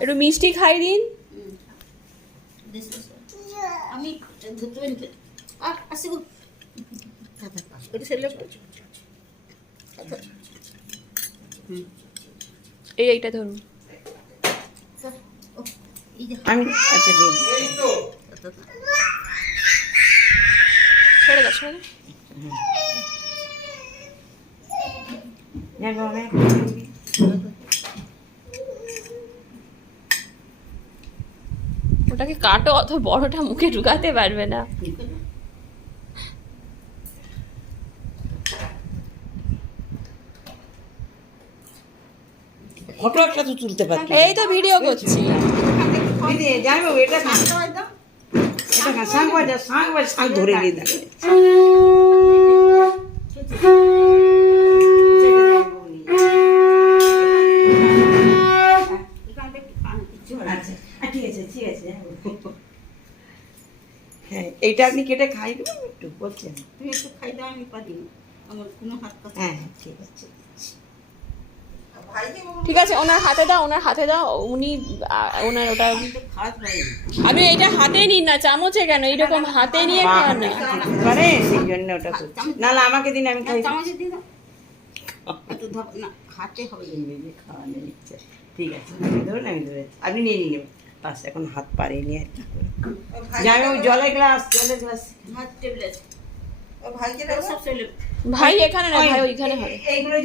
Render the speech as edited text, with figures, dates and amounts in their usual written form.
একটু মিষ্টি খাই দিন। আমি ধরতে আসি গো এটা ছেলে এইটা ধরুন। আমি আচ্ছা দিন ছেড়ে দাও ছেড়ে দাও। ওটাকে কাটো, অত বড়টা মুখে ঢুকাতে পারবে না। ফটো একটা তো তুলতে পারতি। এই তো ভিডিও করছি। দিদি যাইবো এটা খা, এটা খা, শাঁখ ধরে নিয়ে দেবে। ঠিক আছে ঠিক আছে। হ্যাঁ এইটা আপনি কেটে খাই দেবেন একটু বলছেন। তুমি একটু খাই দাও, আমি পারি না, আমার কোনো হাত পা। হ্যাঁ ঠিক আছে। ঠিক আছে, ওনার হাতে দাও, ওনার হাতে দাও। উনি ওনার ওটা খাওয়াতে পারি না। আপনি এটা হাতে নিন না, চামচে কেন, এইরকম হাতে নিয়ে খাওয়ান না। করে সেই জন্য ওটা করছি। নাহলে আমাকে দিন, আমি খাই। চামচে দিয়ে দাও একটু না, হাতে হবে। খাওয়ানোর ইচ্ছে। ঠিক আছে ধরুন, আমি ধরে আপনি নিয়ে নিন। বাস এখন হাত পারে নিয়ে যাই জলের গ্লাস হাত টেবিল আছে। ভাইকে সব চলে ভাই এখানে না, ভাই ওইখানে হবে। এইগুলো